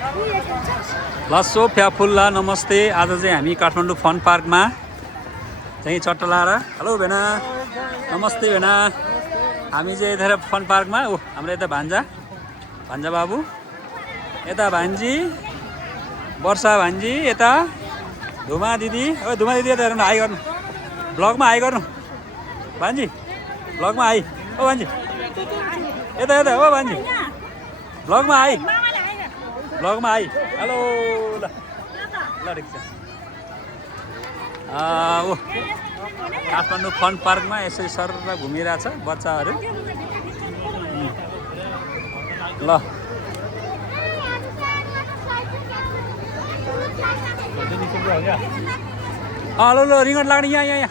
लसो फ्याफुल्ला नमस्ते। आज चाहिँ हामी काठमाडौँ फन पार्कमा चाहिँ चट्टा लाएर हेलो भेना नमस्ते भेना। हामी चाहिँ यता फन पार्कमा हाम्रो यता भान्जा बाबु, यता भान्जी वर्षा भान्जी, यता धुमा दिदी। धुमा दिदी यता हेर्नु, हाई गर्नु, ब्लगमा हाई गर्नु भान्जी, ब्लगमा हाई। भान्जी यता यता भान्जी ब्लगमा हाई, ब्लगमा हाई। हेलो ल ल ठिक छ। काठमाडौँ फन पार्कमा यसरी सर घुमिरहेछ बच्चाहरू। ल ल ल रिङ्गट लाग्ने यहाँ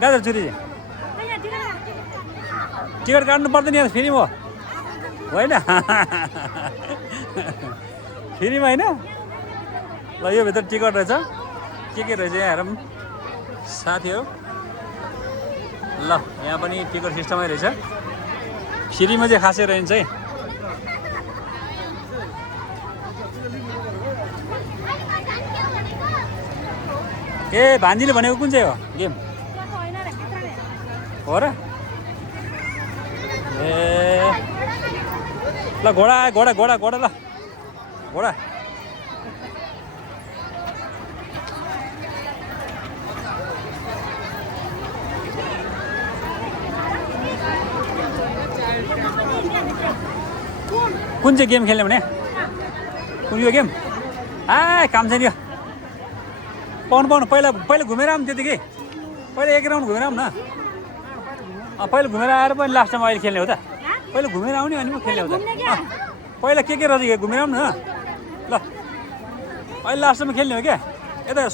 गाजर चुरी टिकट काट्नु पर्दैन यहाँ फ्रीमा होइन फ्रीमा होइन। ल यो भित्र टिकट रहेछ, के रहेछ यहाँ हेरौँ साथी हो। ल यहाँ पनि टिकट सिस्टमै रहेछ, फ्रीमा चाहिँ खासै रहन्छ है। ए भान्जीले भनेको कुन चाहिँ हो गेम हो र? ए ल घोडा घोडा घोडा घोडा ल घोडा। कुन चाहिँ गेम खेल्ने भने कुन यो गेम? काम छैन यो, पाउनु पहिला घुमेर आऊँ त्यतिकै, पहिला एक राउन्ड घुमेर आऊँ न। पहिला घुमेर आएर पनि लास्टमा अहिले खेल्ने हो त? पहिला घुमेर आउने अनि पो खेल्ने हो त? पहिला के रहेछ घुमेर आऊँ न ल, अहिले लास्टमा खेल्ने हो क्या। यता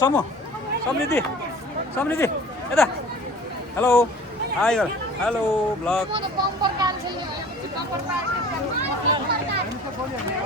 समृद्धि यता हेलो हाई गर, हेलो ब्लग।